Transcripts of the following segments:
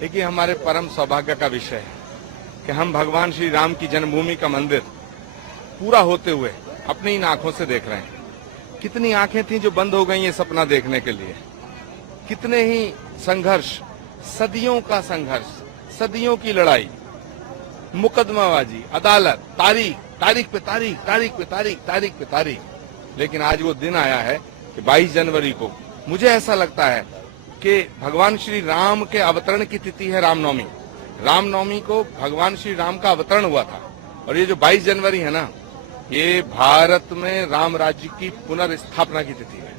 देखिए, हमारे परम सौभाग्य का विषय है कि हम भगवान श्री राम की जन्मभूमि का मंदिर पूरा होते हुए अपनी इन आंखों से देख रहे हैं। कितनी आंखें थीं जो बंद हो गई ये सपना देखने के लिए। कितने ही संघर्ष, सदियों का संघर्ष, सदियों की लड़ाई, मुकदमाबाजी, अदालत, तारीख तारीख पे तारीख, तारीख पे तारीख, तारीख पे तारीख। लेकिन आज वो दिन आया है कि 22 जनवरी को मुझे ऐसा लगता है कि भगवान श्री राम के अवतरण की तिथि है रामनवमी। रामनवमी को भगवान श्री राम का अवतरण हुआ था और ये जो 22 जनवरी है ना, ये भारत में राम राज्य की पुनर्स्थापना की तिथि है।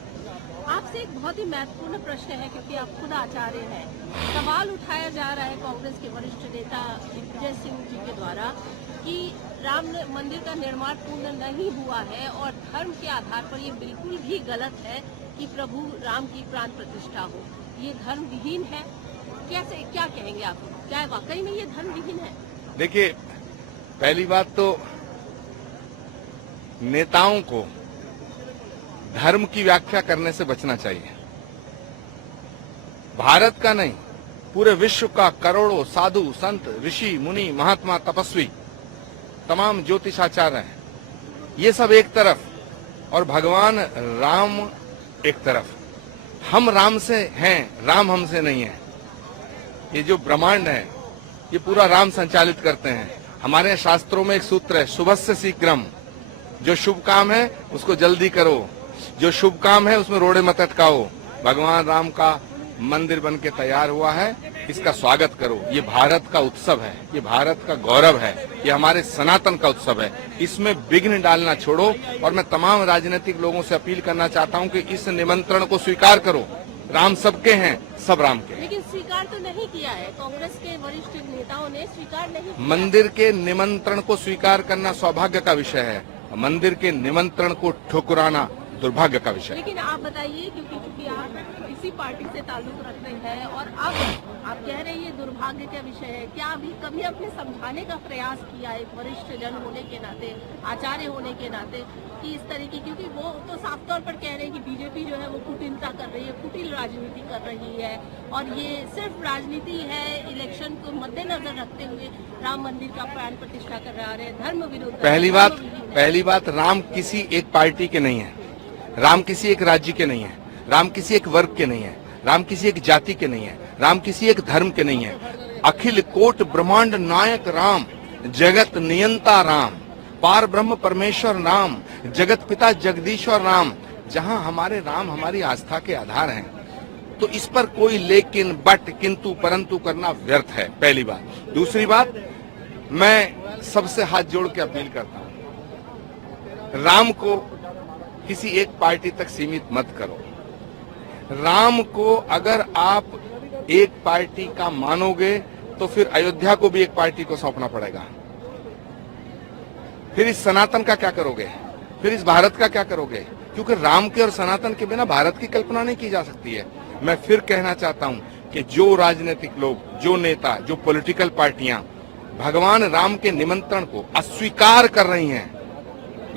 आपसे एक बहुत ही महत्वपूर्ण प्रश्न है, क्योंकि आप खुद आचार्य हैं। सवाल उठाया जा रहा है कांग्रेस के वरिष्ठ नेता दिग्विजय सिंह जी के द्वारा कि राम मंदिर का निर्माण पूर्ण नहीं हुआ है और धर्म के आधार पर ये बिल्कुल भी गलत है कि प्रभु राम की प्राण प्रतिष्ठा हो। ये धर्म विहीन है। कैसे, क्या कहेंगे आप? क्या वाकई में ये धर्म विहीन है? देखिए, पहली बात तो नेताओं को धर्म की व्याख्या करने से बचना चाहिए। भारत का नहीं, पूरे विश्व का करोड़ों साधु, संत, ऋषि, मुनि, महात्मा, तपस्वी, तमाम ज्योतिषाचार्य हैं, ये सब एक तरफ और भगवान राम एक तरफ। हम राम से हैं, राम हमसे नहीं है। ये जो ब्रह्मांड है ये पूरा राम संचालित करते हैं। हमारे शास्त्रों में एक सूत्र है, शुभस्य शीघ्रम। जो शुभ काम है उसको जल्दी करो, जो शुभ काम है उसमें रोड़े मत अटकाओ। भगवान राम का मंदिर बन के तैयार हुआ है, इसका स्वागत करो। ये भारत का उत्सव है, ये भारत का गौरव है, ये हमारे सनातन का उत्सव है। इसमें विघ्न डालना छोड़ो और मैं तमाम राजनीतिक लोगों से अपील करना चाहता हूं कि इस निमंत्रण को स्वीकार करो। राम सबके हैं, सब राम के। लेकिन स्वीकार तो नहीं किया है, कांग्रेस के वरिष्ठ नेताओं ने स्वीकार नहीं किया। मंदिर के निमंत्रण को स्वीकार करना सौभाग्य का विषय है, मंदिर के निमंत्रण को ठुकराना दुर्भाग्य का विषय। लेकिन आप बताइए, क्योंकि आप इसी पार्टी से ताल्लुक रखते हैं और अब आप कह रहे हैं ये दुर्भाग्य का विषय है। क्या अभी कभी आपने समझाने का प्रयास किया एक वरिष्ठ जन होने के नाते, आचार्य होने के नाते, कि इस तरीके, क्योंकि वो तो साफ तौर पर कह रहे हैं कि बीजेपी जो है वो कुटिलता कर रही है, कुटिल राजनीति कर रही है और ये सिर्फ राजनीति है। इलेक्शन को मद्देनजर रखते हुए राम मंदिर का प्राण प्रतिष्ठा कर रहे हैं, धर्म विरोध। पहली बात, राम किसी एक पार्टी के नहीं है, राम किसी एक राज्य के नहीं है, राम किसी एक वर्ग के नहीं है, राम किसी एक जाति के नहीं है, राम किसी एक धर्म के नहीं है। अखिल कोट ब्रह्मांड नायक राम, जगत नियंता राम, पार ब्रह्म परमेश्वर राम, जगत पिता जगदीश्वर राम। जहां हमारे राम हमारी आस्था के आधार हैं, तो इस पर कोई लेकिन, बट, किंतु, परंतु करना व्यर्थ है, पहली बात। दूसरी बात, मैं सबसे हाथ जोड़ के अपील करता हूं, राम को किसी एक पार्टी तक सीमित मत करो। राम को अगर आप एक पार्टी का मानोगे तो फिर अयोध्या को भी एक पार्टी को सौंपना पड़ेगा। फिर इस सनातन का क्या करोगे? फिर इस भारत का क्या करोगे? क्योंकि राम के और सनातन के बिना भारत की कल्पना नहीं की जा सकती है। मैं फिर कहना चाहता हूं कि जो राजनीतिक लोग, जो नेता, जो पॉलिटिकल पार्टियां भगवान राम के निमंत्रण को अस्वीकार कर रही हैं,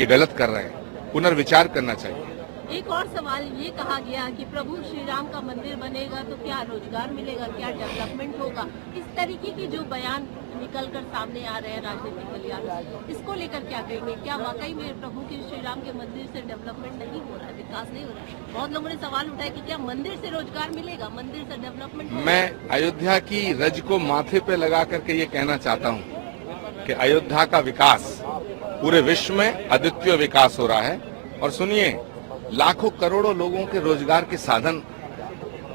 ये गलत कर रहे हैं, पुनर्विचार करना चाहिए। एक और सवाल ये कहा गया कि प्रभु श्री राम का मंदिर बनेगा तो क्या रोजगार मिलेगा, क्या डेवलपमेंट होगा? इस तरीके के जो बयान निकलकर सामने आ रहे हैं राजनीतिक बलियान, इसको लेकर क्या कहेंगे? क्या वाकई में प्रभु के श्री राम के मंदिर से डेवलपमेंट नहीं हो रहा है, विकास नहीं हो रहा है? बहुत लोगों ने सवाल उठाया कि क्या मंदिर से रोजगार मिलेगा, मंदिर से डेवलपमेंट? मैं अयोध्या की रज को माथे पे लगा करके ये कहना चाहता हूँ कि अयोध्या का विकास पूरे विश्व में अद्वितीय विकास हो रहा है। और सुनिए, लाखों करोड़ों लोगों के रोजगार के साधन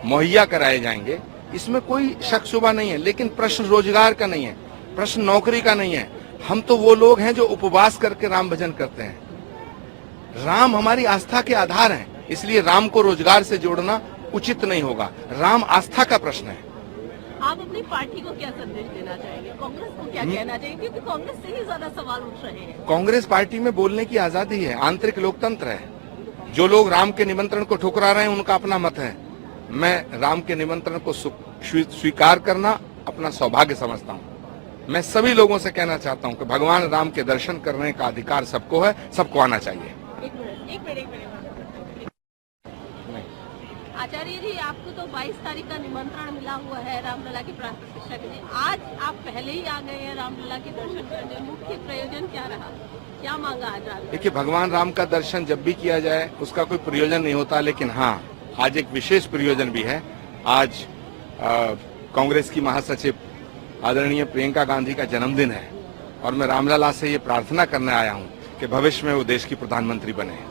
मुहैया कराए जाएंगे, इसमें कोई शक शुबा नहीं है। लेकिन प्रश्न रोजगार का नहीं है, प्रश्न नौकरी का नहीं है। हम तो वो लोग हैं जो उपवास करके राम भजन करते हैं। राम हमारी आस्था के आधार हैं, इसलिए राम को रोजगार से जोड़ना उचित नहीं होगा। राम आस्था का प्रश्न है। आप अपनी पार्टी को क्या संदेश देना चाहेंगे? कांग्रेस को क्या कहना चाहिए? क्योंकि कांग्रेस से ही ज्यादा सवाल उठ रहे हैं। कांग्रेस पार्टी में बोलने की आजादी है, आंतरिक लोकतंत्र है। जो लोग राम के निमंत्रण को ठुकरा रहे हैं उनका अपना मत है। मैं राम के निमंत्रण को स्वीकार करना अपना सौभाग्य समझता हूं। मैं सभी लोगों से कहना चाहता हूं कि भगवान राम के दर्शन करने का अधिकार सबको है, सबको आना चाहिए। एक मिनट। आचार्य जी, आपको तो 22 तारीख का निमंत्रण मिला हुआ है रामलला की प्राण प्रतिष्ठा के लिए। आज आप पहले ही आ गए हैं रामलला के दर्शन करने, मुख्य प्रयोजन क्या रहा, क्या मांगा आज रात? देखिए, भगवान राम का दर्शन जब भी किया जाए उसका कोई प्रयोजन नहीं होता, लेकिन हाँ, आज एक विशेष प्रयोजन भी है। आज कांग्रेस की महासचिव आदरणीय प्रियंका गांधी का जन्मदिन है और मैं रामलला से ये प्रार्थना करने आया हूँ कि भविष्य में वो देश की प्रधानमंत्री बने।